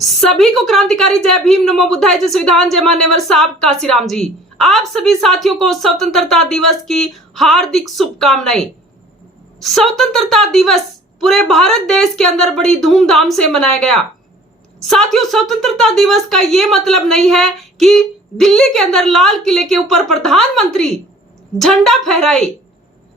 सभी को क्रांतिकारी जय भीम, नमो बुद्धाय, जय संविधान, जय मान्यवर साहब काशीराम जी। आप सभी साथियों को स्वतंत्रता दिवस की हार्दिक शुभकामनाएं। स्वतंत्रता दिवस पूरे भारत देश के अंदर बड़ी धूमधाम से मनाया गया। साथियों, स्वतंत्रता दिवस का ये मतलब नहीं है कि दिल्ली के अंदर लाल किले के ऊपर प्रधानमंत्री झंडा फहराए।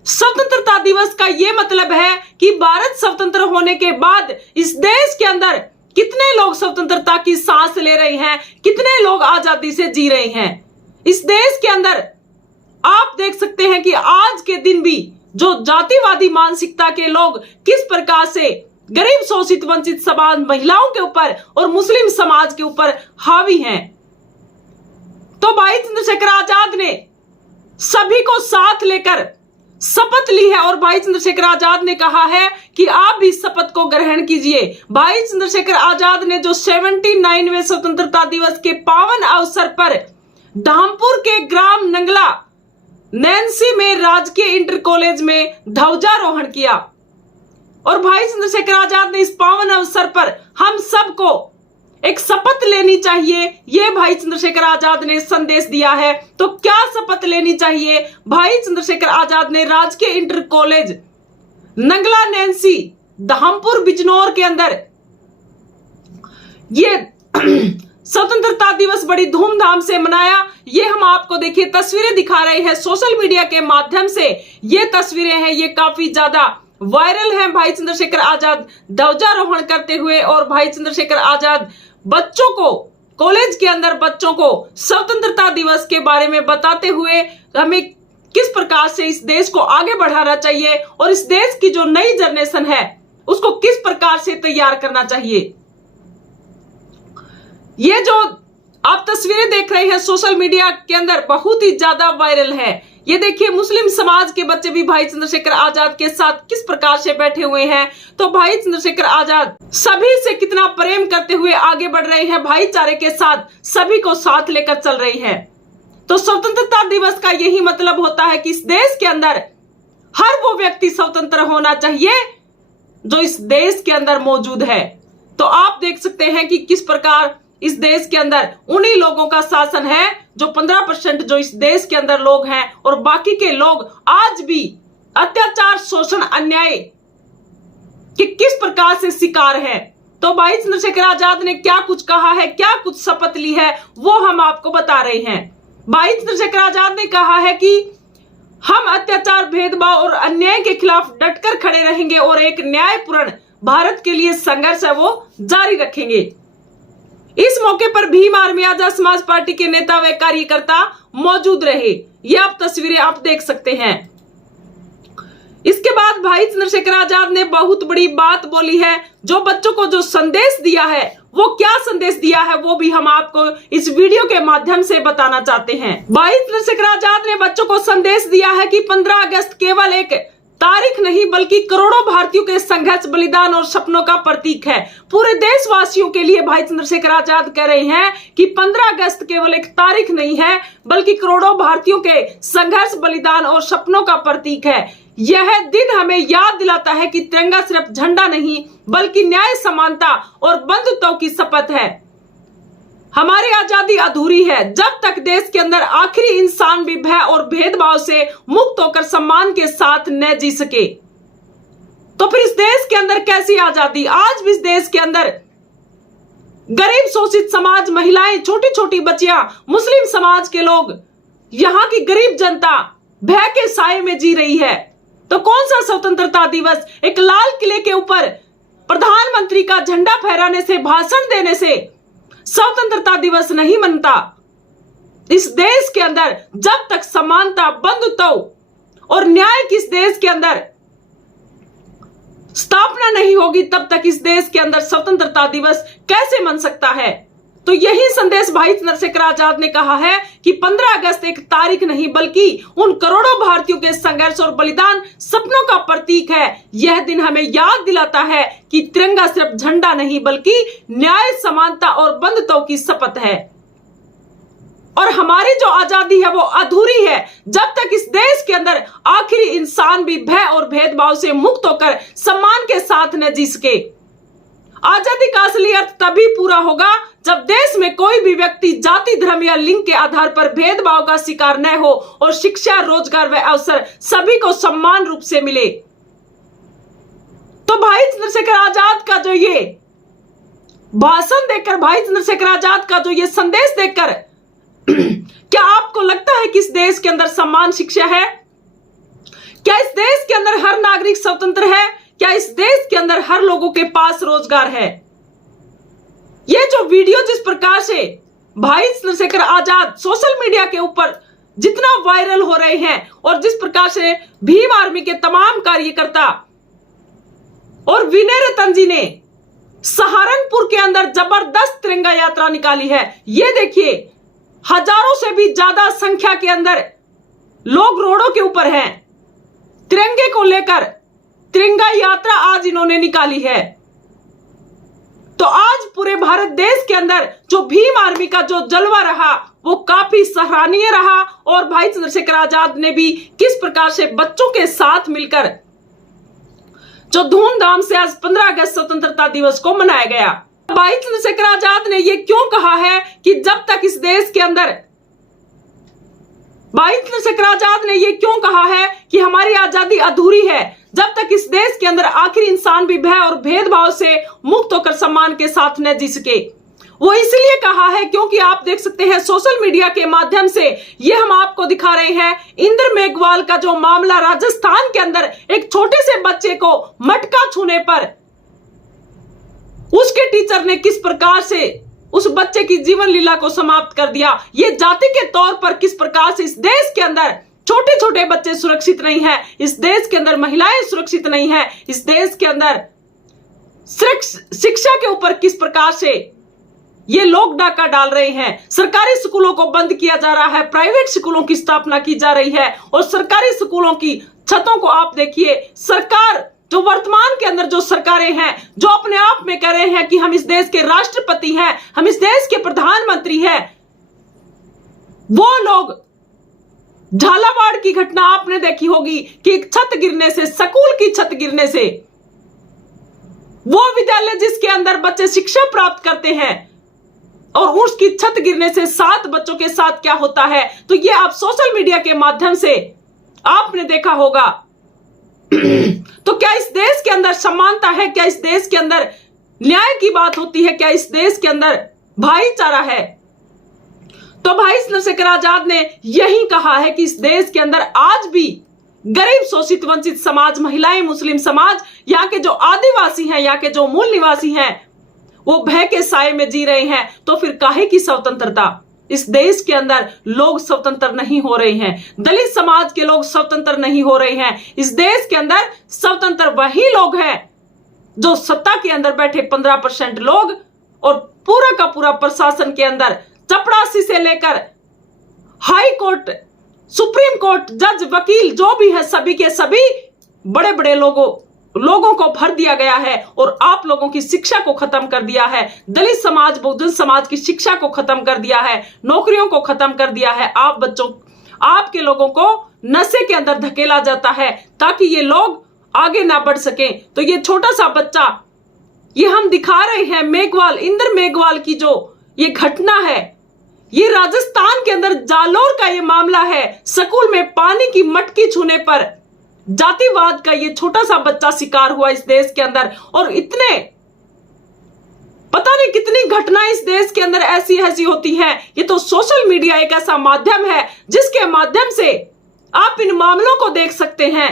स्वतंत्रता दिवस का ये मतलब है कि भारत स्वतंत्र होने के बाद इस देश के अंदर कितने लोग स्वतंत्रता की सांस ले रहे हैं, कितने लोग आजादी से जी रहे हैं। इस देश के अंदर आप देख सकते हैं कि आज के दिन भी जो जातिवादी मानसिकता के लोग किस प्रकार से गरीब, शोषित, वंचित समाज, महिलाओं के ऊपर और मुस्लिम समाज के ऊपर हावी हैं। तो भाई चंद्रशेखर आजाद ने सभी को साथ लेकर शपथ ली है और भाई चंद्रशेखर आजाद ने कहा है कि आप भी शपथ को ग्रहण कीजिए। भाई चंद्रशेखर आजाद ने जो 79वें स्वतंत्रता दिवस के पावन अवसर पर धामपुर के ग्राम नंगला नैन्सी में राजकीय इंटर कॉलेज में ध्वजारोहण किया और भाई चंद्रशेखर आजाद ने इस पावन अवसर पर हम सबको एक शपथ लेनी चाहिए, ये भाई चंद्रशेखर आजाद ने संदेश दिया है। तो क्या शपथ लेनी चाहिए? भाई चंद्रशेखर आजाद ने राजकीय inter college Nangla Nancy Dhampur Bijnor के अंदर ये स्वतंत्रता दिवस बड़ी धूमधाम से मनाया। ये हम आपको देखिए तस्वीरें दिखा रहे हैं सोशल मीडिया के माध्यम से। ये तस्वीरें हैं, ये काफी ज्यादा वायरल हैं। भाई चंद्रशेखर आजाद ध्वजारोहण करते हुए और भाई चंद्रशेखर आजाद बच्चों को, कॉलेज के अंदर बच्चों को स्वतंत्रता दिवस के बारे में बताते हुए हमें किस प्रकार से इस देश को आगे बढ़ाना चाहिए और इस देश की जो नई जनरेशन है उसको किस प्रकार से तैयार करना चाहिए। ये जो आप तस्वीरें देख रहे हैं सोशल मीडिया के अंदर बहुत ही ज्यादा वायरल है। ये देखिए मुस्लिम समाज के बच्चे भी भाई चंद्रशेखर आजाद के साथ किस प्रकार से बैठे हुए हैं। तो भाई चंद्रशेखर आजाद सभी से कितना प्रेम करते हुए आगे बढ़ रहे हैं, भाईचारे के साथ सभी को साथ लेकर चल रही हैं। तो स्वतंत्रता दिवस का यही मतलब होता है कि इस देश के अंदर हर वो व्यक्ति स्वतंत्र होना चाहिए जो इस देश के अंदर मौजूद है। तो आप देख सकते हैं कि किस प्रकार इस देश के अंदर उन्हीं लोगों का शासन है जो 15% जो इस देश के अंदर लोग हैं और बाकी के लोग आज भी अत्याचार, शोषण, अन्याय के किस प्रकार से शिकार हैं। तो भाई चंद्रशेखर आजाद ने क्या कुछ कहा है, क्या कुछ शपथ ली है, वो हम आपको बता रहे हैं। भाई चंद्रशेखर आजाद ने कहा है कि हम अत्याचार, भेदभाव और अन्याय के खिलाफ डटकर खड़े रहेंगे और एक न्यायपूर्ण भारत के लिए संघर्ष है वो जारी रखेंगे। इस मौके पर भीम आर्मी आजाद समाज पार्टी के नेता व कार्यकर्ता मौजूद रहे। ये आप तस्वीरें आप देख सकते हैं। इसके बाद भाई चंद्रशेखर आजाद ने बहुत बड़ी बात बोली है। जो बच्चों को जो संदेश दिया है वो क्या संदेश दिया है वो भी हम आपको इस वीडियो के माध्यम से बताना चाहते हैं। भाई चंद्रशेखर आजाद ने बच्चों को संदेश दिया है कि 15 अगस्त केवल एक तारीख नहीं बल्कि करोड़ों भारतीयों के संघर्ष, बलिदान और सपनों का प्रतीक है। पूरे देशवासियों के लिए भाई चंद्रशेखर आजाद कह रहे हैं कि 15 अगस्त केवल एक तारीख नहीं है बल्कि करोड़ों भारतीयों के संघर्ष, बलिदान और सपनों का प्रतीक है। यह दिन हमें याद दिलाता है कि तिरंगा सिर्फ झंडा नहीं बल्कि न्याय, समानता और बंधुत्व की शपथ है। हमारी आजादी अधूरी है जब तक देश के अंदर आखिरी इंसान भी भय और भेदभाव से मुक्त होकर सम्मान के साथ न जी सके। तो फिर इस देश के अंदर कैसी आजादी? आज भी इस देश के अंदर गरीब, शोषित समाज, महिलाएं, छोटी छोटी बच्चियां, मुस्लिम समाज के लोग, यहाँ की गरीब जनता भय के साए में जी रही है। तो कौन सा स्वतंत्रता दिवस एक लाल किले के ऊपर प्रधानमंत्री का झंडा फहराने से, भाषण देने से स्वतंत्रता दिवस नहीं मनता। इस देश के अंदर जब तक समानता, बंधुत्व और न्याय की इस देश के अंदर स्थापना नहीं होगी तब तक इस देश के अंदर स्वतंत्रता दिवस कैसे मन सकता है। तो यही संदेश भाई चंद्रशेखर आजाद ने कहा है कि 15 अगस्त एक तारीख नहीं बल्कि उन करोड़ों भारतीयों के संघर्ष और बलिदान, सपनों का प्रतीक है। यह दिन हमें याद दिलाता है कि तिरंगा सिर्फ झंडा नहीं बल्कि न्याय, समानता और बंधुत्व की शपथ है। और हमारी जो आजादी है वो अधूरी है जब तक इस देश के अंदर आखिरी इंसान भी भय और भेदभाव से मुक्त होकर सम्मान के साथ न जी सके। आजादी का असली अर्थ तभी पूरा होगा जब देश में कोई भी व्यक्ति जाति, धर्म या लिंग के आधार पर भेदभाव का शिकार न हो और शिक्षा, रोजगार व अवसर सभी को समान रूप से मिले। तो भाई चंद्रशेखर आजाद का जो ये भाषण देकर, भाई चंद्रशेखर आजाद का जो ये संदेश देकर क्या आपको लगता है कि इस देश के अंदर समान शिक्षा है? क्या इस देश के अंदर हर नागरिक स्वतंत्र है? क्या इस देश के अंदर हर लोगों के पास रोजगार है? ये जो वीडियो जिस प्रकार से भाई चंद्रशेखर आजाद सोशल मीडिया के ऊपर जितना वायरल हो रहे हैं और जिस प्रकार से भीम आर्मी के तमाम कार्यकर्ता और विनय रतन जी ने सहारनपुर के अंदर जबरदस्त तिरंगा यात्रा निकाली है, ये देखिए हजारों से भी ज्यादा संख्या के अंदर लोग रोडों के ऊपर हैं। तिरंगे को लेकर तिरंगा यात्रा आज इन्होंने निकाली है। तो आज पूरे भारत देश के अंदर जो भीम आर्मी का जो जलवा रहा वो काफी सराहनीय रहा और भाई चंद्रशेखर आजाद ने भी किस प्रकार से बच्चों के साथ मिलकर जो धूमधाम से आज 15 अगस्त स्वतंत्रता दिवस को मनाया गया। भाई चंद्रशेखर आजाद ने ये क्यों कहा है कि जब तक इस देश के अंदर, भाई चंद्रशेखर आजाद ने ये क्यों कहा है कि हमारी आजादी अधूरी है जब तक इस देश के अंदर आखिर इंसान भी भय और भेदभाव से मुक्त होकर सम्मान के साथ न जी सके? वो इसलिए कहा है क्योंकि आप देख सकते हैं सोशल मीडिया के माध्यम से ये हम आपको दिखा रहे हैं इंद्र मेघवाल का जो मामला, राजस्थान के अंदर एक छोटे से बच्चे को मटका छूने पर उसके टीचर ने किस प्रकार से उस बच्चे की जीवन लीला को समाप्त कर दिया। ये जाति के तौर पर किस प्रकार से इस देश के अंदर छोटे छोटे बच्चे सुरक्षित नहीं है, इस देश के अंदर महिलाएं सुरक्षित नहीं है, इस देश के अंदर शिक्षा के ऊपर किस प्रकार से ये लोग डाका डाल रहे हैं। सरकारी स्कूलों को बंद किया जा रहा है, प्राइवेट स्कूलों की स्थापना की जा रही है और सरकारी स्कूलों की छतों को आप देखिए, सरकार जो वर्तमान के अंदर जो सरकारें हैं जो अपने आप में कह रहे हैं कि हम इस देश के राष्ट्रपति हैं, हम इस देश के प्रधानमंत्री हैं, वो लोग झालावाड़ की घटना आपने देखी होगी कि एक छत गिरने से, स्कूल की छत गिरने से, वो विद्यालय जिसके अंदर बच्चे शिक्षा प्राप्त करते हैं और उसकी छत गिरने से 7 बच्चों के साथ क्या होता है, तो ये आप सोशल मीडिया के माध्यम से आपने देखा होगा। तो क्या इस देश के अंदर समानता है? क्या इस देश के अंदर न्याय की बात होती है? क्या इस देश के अंदर भाईचारा है? तो भाई चंद्रशेखर आजाद ने यही कहा है कि इस देश के अंदर आज भी गरीब, शोषित, वंचित समाज, महिलाएं, मुस्लिम समाज, यहाँ के जो आदिवासी हैं, यहाँ के जो मूल निवासी हैं, वो भय के साए में जी रहे हैं। तो फिर काहे की स्वतंत्रता? इस देश के अंदर लोग स्वतंत्र नहीं हो रहे हैं, दलित समाज के लोग स्वतंत्र नहीं हो रहे हैं। इस देश के अंदर स्वतंत्र वही लोग हैं जो सत्ता के अंदर बैठे 15% लोग और पूरा का पूरा प्रशासन के अंदर चपरासी से लेकर हाई कोर्ट, सुप्रीम कोर्ट, जज, वकील जो भी है, सभी के सभी बड़े बड़े लोगों को भर दिया गया है और आप लोगों की शिक्षा को खत्म कर दिया है। दलित समाज, बहुजन समाज की शिक्षा को खत्म कर दिया है, नौकरियों को खत्म कर दिया है। आप बच्चों, आपके लोगों को नशे के अंदर धकेला जाता है ताकि ये लोग आगे ना बढ़ सके। तो ये छोटा सा बच्चा, ये हम दिखा रहे हैं मेघवाल, इंद्र मेघवाल की जो ये घटना है, ये राजस्थान के अंदर जालोर का ये मामला है। स्कूल में पानी की मटकी छूने पर जातिवाद का ये छोटा सा बच्चा शिकार हुआ इस देश के अंदर। और इतने पता नहीं कितनी घटनाएं इस देश के अंदर ऐसी ऐसी होती हैं। ये तो सोशल मीडिया एक ऐसा माध्यम है जिसके माध्यम से आप इन मामलों को देख सकते हैं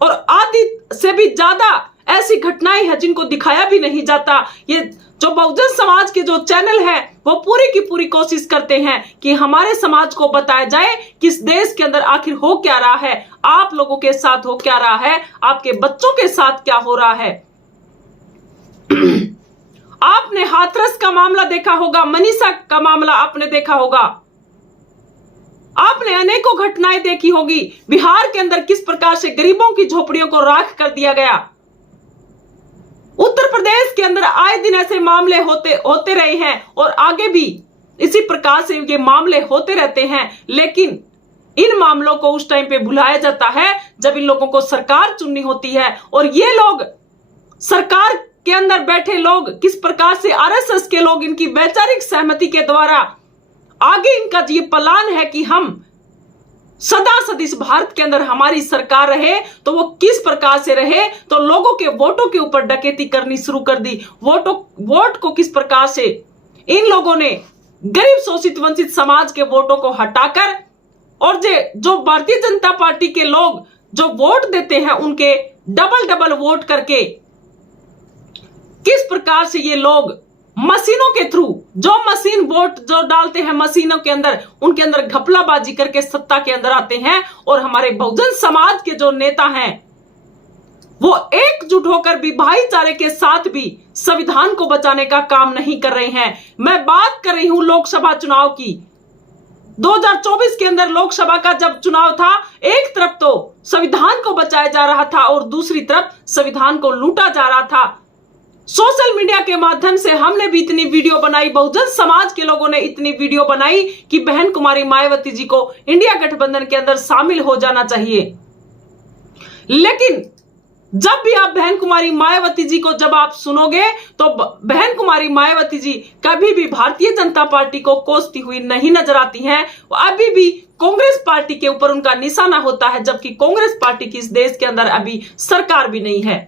और आधी से भी ज्यादा ऐसी घटनाएं हैं जिनको दिखाया भी नहीं जाता। ये जो बहुजन समाज के जो चैनल है वो पूरी की पूरी कोशिश करते हैं कि हमारे समाज को बताया जाए कि इस देश के अंदर आखिर हो क्या रहा है, आप लोगों के साथ हो क्या रहा है, आपके बच्चों के साथ क्या हो रहा है। आपने हाथरस का मामला देखा होगा, मनीषा का मामला आपने देखा होगा, आपने अनेकों घटनाएं देखी होगी। बिहार के अंदर किस प्रकार से गरीबों की झोपड़ियों को राख कर दिया गया। उत्तर प्रदेश के अंदर आए दिन ऐसे मामले होते रहे हैं और आगे भी इसी प्रकार से ये मामले होते रहते हैं। लेकिन इन मामलों को उस टाइम पे भुलाया जाता है जब इन लोगों को सरकार चुननी होती है और ये लोग सरकार के अंदर बैठे लोग किस प्रकार से आरएसएस के लोग इनकी वैचारिक सहमति के द्वारा आगे इनका ये प्लान है कि हम सदा सदी इस भारत के अंदर हमारी सरकार रहे, तो वो किस प्रकार से रहे, तो लोगों के वोटों के ऊपर डकैती करनी शुरू कर दी। वोट को किस प्रकार से इन लोगों ने गरीब शोषित वंचित समाज के वोटों को हटाकर और जो भारतीय जनता पार्टी के लोग जो वोट देते हैं उनके डबल वोट करके किस प्रकार से ये लोग मशीनों के थ्रू जो मशीन वोट जो डालते हैं मशीनों के अंदर उनके अंदर घपलाबाजी करके सत्ता के अंदर आते हैं। और हमारे बहुजन समाज के जो नेता हैं वो एकजुट होकर भी भाईचारे के साथ भी संविधान को बचाने का काम नहीं कर रहे हैं। मैं बात कर रही हूं लोकसभा चुनाव की। 2024 के अंदर लोकसभा का जब चुनाव था, एक तरफ तो संविधान को बचाया जा रहा था और दूसरी तरफ संविधान को लूटा जा रहा था। सोशल मीडिया के माध्यम से हमने भी इतनी वीडियो बनाई, बहुजन समाज के लोगों ने इतनी वीडियो बनाई कि बहन कुमारी मायावती जी को इंडिया गठबंधन के अंदर शामिल हो जाना चाहिए। लेकिन जब भी आप बहन कुमारी मायावती जी को जब आप सुनोगे तो बहन कुमारी मायावती जी कभी भी भारतीय जनता पार्टी को कोसती हुई नहीं नजर आती हैं। अभी भी कांग्रेस पार्टी के ऊपर उनका निशाना होता है, जबकि कांग्रेस पार्टी की इस देश के अंदर अभी सरकार भी नहीं है।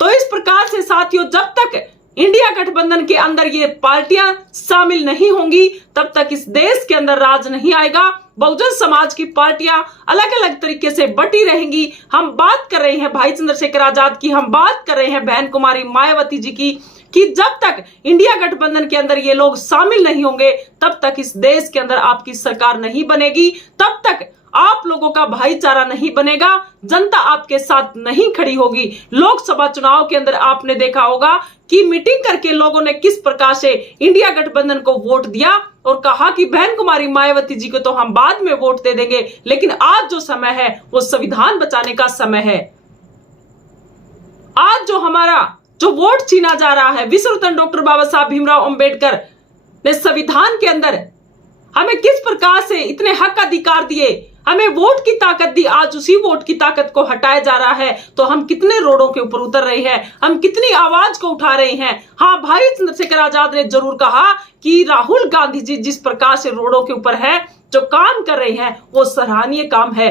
तो इस प्रकार से साथियों, जब तक इंडिया गठबंधन के अंदर ये पार्टियां शामिल नहीं होंगी तब तक इस देश के अंदर राज नहीं आएगा। बहुजन समाज की पार्टियां अलग अलग तरीके से बटी रहेंगी। हम बात कर रहे हैं भाई चंद्रशेखर आजाद की, हम बात कर रहे हैं बहन कुमारी मायावती जी की, कि जब तक इंडिया गठबंधन के अंदर ये लोग शामिल नहीं होंगे तब तक इस देश के अंदर आपकी सरकार नहीं बनेगी, तब तक आप लोगों का भाईचारा नहीं बनेगा, जनता आपके साथ नहीं खड़ी होगी। लोकसभा चुनाव के अंदर आपने देखा होगा कि मीटिंग करके लोगों ने किस प्रकार से इंडिया गठबंधन को वोट दिया और कहा कि बहन कुमारी मायावती जी को तो हम बाद में वोट दे देंगे, लेकिन आज जो समय है वो संविधान बचाने का समय है। आज जो हमारा जो वोट छीना जा रहा है, विश्वरत्न डॉक्टर बाबा साहब भीमराव अंबेडकर ने संविधान के अंदर हमें किस प्रकार से इतने हक अधिकार दिए, हमें वोट की ताकत दी, आज उसी वोट की ताकत को हटाया जा रहा है। तो हम कितने रोडों के ऊपर उतर रहे हैं, हम कितनी आवाज को उठा रहे हैं। हाँ, भाई चंद्रशेखर आजाद ने जरूर कहा कि राहुल गांधी जी जिस प्रकार से रोडों के ऊपर है, जो काम कर रहे हैं, वो सराहनीय काम है।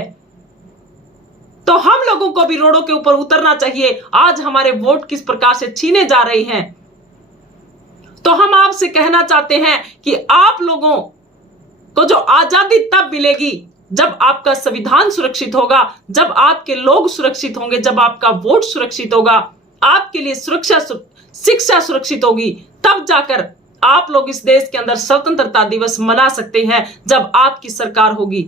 तो हम लोगों को भी रोडों के ऊपर उतरना चाहिए। आज हमारे वोट किस प्रकार से छीने जा रहे हैं, तो हम आपसे कहना चाहते हैं कि आप लोगों को जो आजादी तब मिलेगी जब आपका संविधान सुरक्षित होगा, जब आपके लोग सुरक्षित होंगे, जब आपका वोट सुरक्षित होगा, आपके लिए शिक्षा सुरक्षित होगी, तब जाकर आप लोग इस देश के अंदर स्वतंत्रता दिवस मना सकते हैं, जब आपकी सरकार होगी।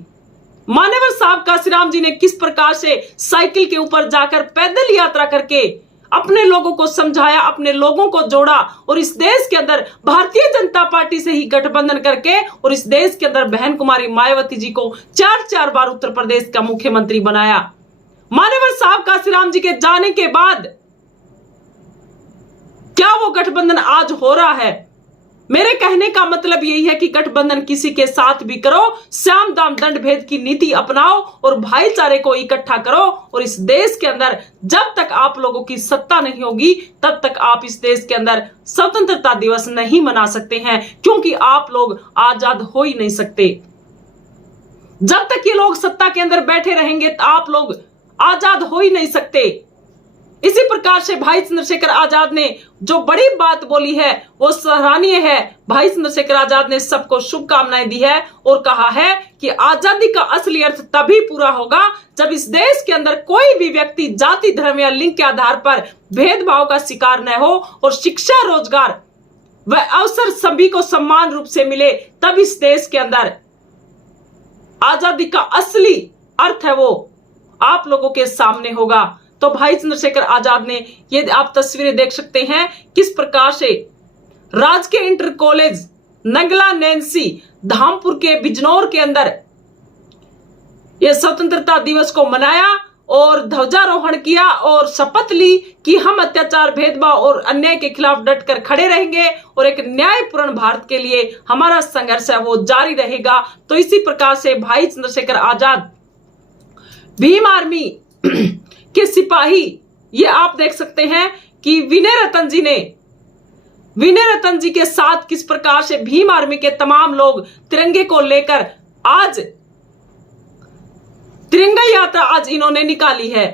मान्यवर साहब काशीराम जी ने किस प्रकार से साइकिल के ऊपर जाकर पैदल यात्रा करके अपने लोगों को समझाया, अपने लोगों को जोड़ा और इस देश के अंदर भारतीय जनता पार्टी से ही गठबंधन करके और इस देश के अंदर बहन कुमारी मायावती जी को 4 बार उत्तर प्रदेश का मुख्यमंत्री बनाया। मान्यवर साहब काशीराम जी के जाने के बाद क्या वो गठबंधन आज हो रहा है? मेरे कहने का मतलब यही है कि गठबंधन किसी के साथ भी करो, साम दाम दंड भेद की नीति अपनाओ और भाईचारे को इकट्ठा करो। और इस देश के अंदर जब तक आप लोगों की सत्ता नहीं होगी तब तक आप इस देश के अंदर स्वतंत्रता दिवस नहीं मना सकते हैं, क्योंकि आप लोग आजाद हो ही नहीं सकते। जब तक ये लोग सत्ता के अंदर बैठे रहेंगे आप लोग आजाद हो ही नहीं सकते। इसी प्रकार से भाई चंद्रशेखर आजाद ने जो बड़ी बात बोली है वो सराहनीय है। भाई चंद्रशेखर आजाद ने सबको शुभकामनाएं दी है और कहा है कि आजादी का असली अर्थ तभी पूरा होगा जब इस देश के अंदर कोई भी व्यक्ति जाति धर्म या लिंग के आधार पर भेदभाव का शिकार न हो और शिक्षा रोजगार व अवसर सभी को समान रूप से मिले, तब इस देश के अंदर आजादी का असली अर्थ है वो आप लोगों के सामने होगा। तो भाई चंद्रशेखर आजाद ने, ये आप तस्वीरें देख सकते हैं किस प्रकार से राजकीय inter college Nangla Nancy Dhampur के बिजनौर के अंदर यह स्वतंत्रता दिवस को मनाया और ध्वजारोहण किया और शपथ ली कि हम अत्याचार भेदभाव और अन्याय के खिलाफ डटकर खड़े रहेंगे और एक न्यायपूर्ण भारत के लिए हमारा संघर्ष है वो जारी रहेगा। तो इसी प्रकार से भाई चंद्रशेखर आजाद भीम आर्मी के सिपाही, ये आप देख सकते हैं कि विनय रतन जी के साथ किस प्रकार से भीम आर्मी के तमाम लोग तिरंगे को लेकर आज तिरंगा यात्रा आज इन्होंने निकाली है।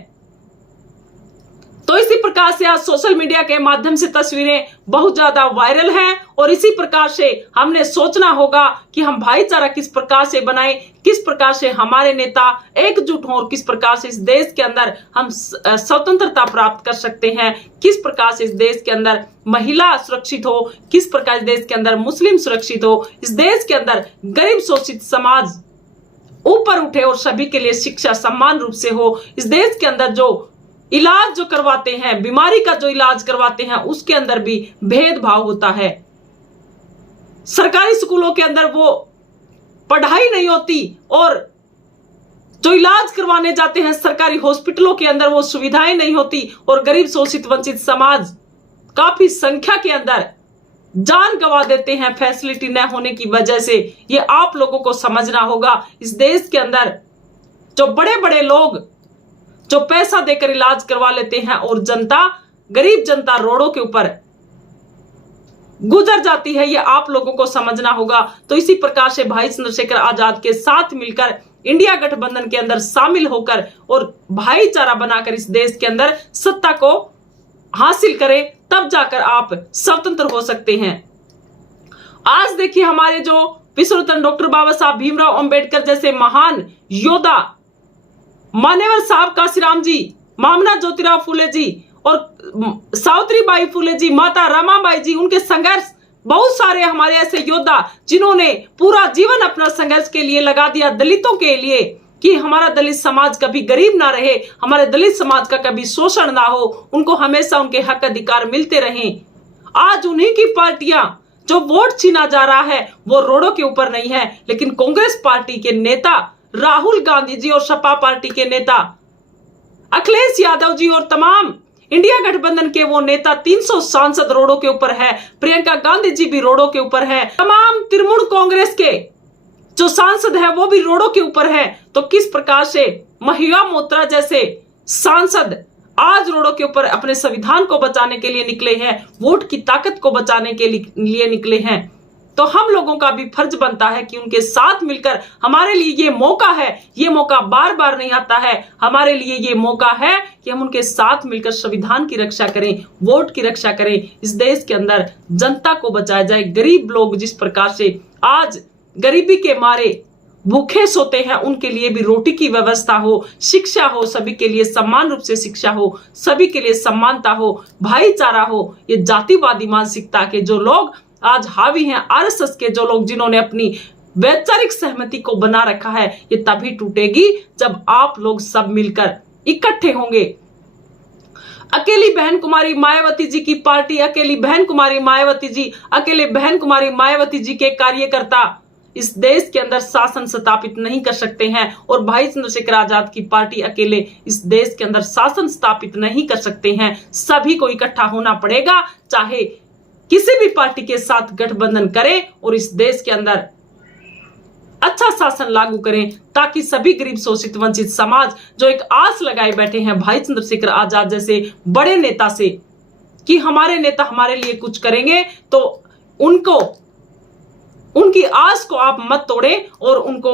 तो इसी प्रकार से आज सोशल मीडिया के माध्यम से तस्वीरें बहुत ज्यादा वायरल हैं और इसी प्रकार से हमने सोचना होगा कि हम भाईचारा किस प्रकार से बनाएं, किस प्रकार से हमारे नेता एकजुट हों और किस प्रकार से इस देश के अंदर हम स्वतंत्रता प्राप्त कर सकते हैं, किस प्रकार से इस देश के अंदर महिला सुरक्षित हो, किस प्रकार इस देश के अंदर मुस्लिम सुरक्षित हो, इस देश के अंदर गरीब शोषित समाज ऊपर उठे और सभी के लिए शिक्षा समान रूप से हो, इस देश के अंदर जो इलाज जो करवाते हैं, बीमारी का जो इलाज करवाते हैं, उसके अंदर भी भेदभाव होता है। सरकारी स्कूलों के अंदर वो पढ़ाई नहीं होती और जो इलाज करवाने जाते हैं सरकारी हॉस्पिटलों के अंदर वो सुविधाएं नहीं होती और गरीब शोषित वंचित समाज काफी संख्या के अंदर जान गंवा देते हैं फैसिलिटी न होने की वजह से। ये आप लोगों को समझना होगा। इस देश के अंदर जो बड़े बड़े लोग जो पैसा देकर इलाज करवा लेते हैं और जनता, गरीब जनता रोडों के ऊपर गुजर जाती है, ये आप लोगों को समझना होगा। तो इसी प्रकार से भाई चंद्रशेखर आजाद के साथ मिलकर इंडिया गठबंधन के अंदर शामिल होकर और भाईचारा बनाकर इस देश के अंदर सत्ता को हासिल करें, तब जाकर आप स्वतंत्र हो सकते हैं। आज देखिए हमारे जो विश्व रत्न डॉक्टर बाबा साहब भीमराव अंबेडकर जैसे महान योद्धा, मान्यवर साहब काशीराम जी, मामना ज्योतिराव फूले जी और सावित्रीबाई फूले जी, माता रमाबाई जी, उनके संघर्ष, बहुत सारे हमारे ऐसे योद्धा जिन्होंने पूरा जीवन अपना संघर्ष के लिए लगा दिया, दलितों के लिए, कि हमारा दलित समाज कभी गरीब ना रहे, हमारे दलित समाज का कभी शोषण ना हो, उनको हमेशा उनके हक अधिकार मिलते रहें। आज उन्हीं की पार्टियां जो वोट छीना जा रहा है वो रोडों के ऊपर नहीं है, लेकिन कांग्रेस पार्टी के नेता राहुल गांधी जी और सपा पार्टी के नेता अखिलेश यादव जी और तमाम इंडिया गठबंधन के वो नेता, 300 सांसद रोडों के ऊपर है, प्रियंका गांधी जी भी रोडों के ऊपर है, तमाम तृणमूल कांग्रेस के जो सांसद है वो भी रोडों के ऊपर है। तो किस प्रकार से महिला मोत्रा जैसे सांसद आज रोडों के ऊपर अपने संविधान को बचाने के लिए निकले हैं, वोट की ताकत को बचाने के लिए निकले हैं। तो हम लोगों का भी फर्ज बनता है कि उनके साथ मिलकर, हमारे लिए ये मौका है, ये मौका बार बार नहीं आता है, हमारे लिए ये मौका है कि हम उनके साथ मिलकर संविधान की रक्षा करें, वोट की रक्षा करें, इस देश के अंदर जनता को बचाया जाए। गरीब लोग जिस प्रकार से आज गरीबी के मारे भूखे सोते हैं, उनके लिए भी रोटी की व्यवस्था हो, शिक्षा हो, सभी के लिए समान रूप से शिक्षा हो, सभी के लिए समानता हो, भाईचारा हो। ये जातिवादी मानसिकता के जो लोग आज हावी हैं, आरएसएस के जो लोग जिन्होंने अपनी वैचारिक सहमति को बना रखा है, ये तभी टूटेगी जब आप लोग सब मिलकर इकट्ठे होंगे। अकेली बहन कुमारी मायावती जी की पार्टी, अकेली बहन कुमारी मायावती जी, अकेले बहन कुमारी मायावती जी के कार्यकर्ता इस देश के अंदर शासन स्थापित नहीं कर सकते हैं और भाई चंद्रशेखर आजाद की पार्टी अकेले इस देश के अंदर शासन स्थापित नहीं कर सकते हैं। सभी को इकट्ठा होना पड़ेगा, चाहे किसी भी पार्टी के साथ गठबंधन करें और इस देश के अंदर अच्छा शासन लागू करें, ताकि सभी गरीब शोषित वंचित समाज जो एक आस लगाए बैठे हैं भाई चंद्रशेखर आजाद जैसे बड़े नेता से कि हमारे नेता हमारे लिए कुछ करेंगे, तो उनको उनकी आस को आप मत तोड़ें और उनको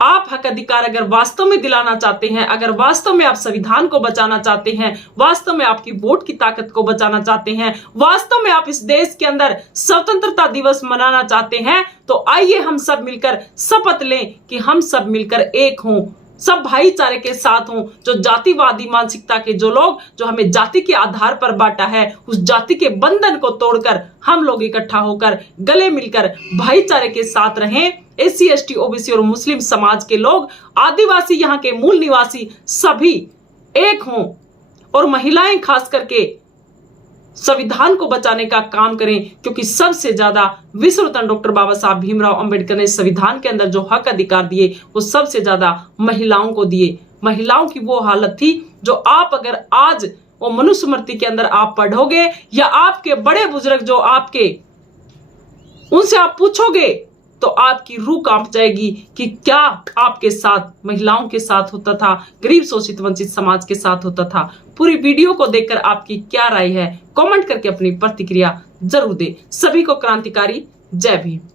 आप हक अधिकार अगर वास्तव में दिलाना चाहते हैं, अगर वास्तव में आप संविधान को बचाना चाहते हैं, वास्तव में आपकी वोट की ताकत को बचाना चाहते हैं, वास्तव में आप इस देश के अंदर स्वतंत्रता दिवस मनाना चाहते हैं, तो आइए हम सब मिलकर शपथ लें कि हम सब मिलकर एक हों, सब भाईचारे के साथ हों। जो जातिवादी मानसिकता के जो लोग जो हमें जाति के आधार पर बांटा है, उस जाति के बंधन को तोड़कर हम लोग इकट्ठा होकर गले मिलकर भाईचारे के साथ रहें। एससी, एसटी, ओबीसी और मुस्लिम समाज के लोग, आदिवासी, यहाँ के मूल निवासी सभी एक हों और महिलाएं खास करके संविधान को बचाने का काम करें, क्योंकि सबसे ज्यादा विश्व रत्न डॉक्टर बाबा साहब भीमराव अंबेडकर ने संविधान के अंदर जो हक अधिकार दिए वो सबसे ज्यादा महिलाओं को दिए। महिलाओं की वो हालत थी जो आप अगर आज वो मनुस्मृति के अंदर आप पढ़ोगे या आपके बड़े बुजुर्ग जो आपके, उनसे आप पूछोगे तो आपकी रूह कांप जाएगी कि क्या आपके साथ, महिलाओं के साथ होता था, गरीब शोषित वंचित समाज के साथ होता था। पूरी वीडियो को देखकर आपकी क्या राय है, कमेंट करके अपनी प्रतिक्रिया जरूर दे। सभी को क्रांतिकारी जय भीम।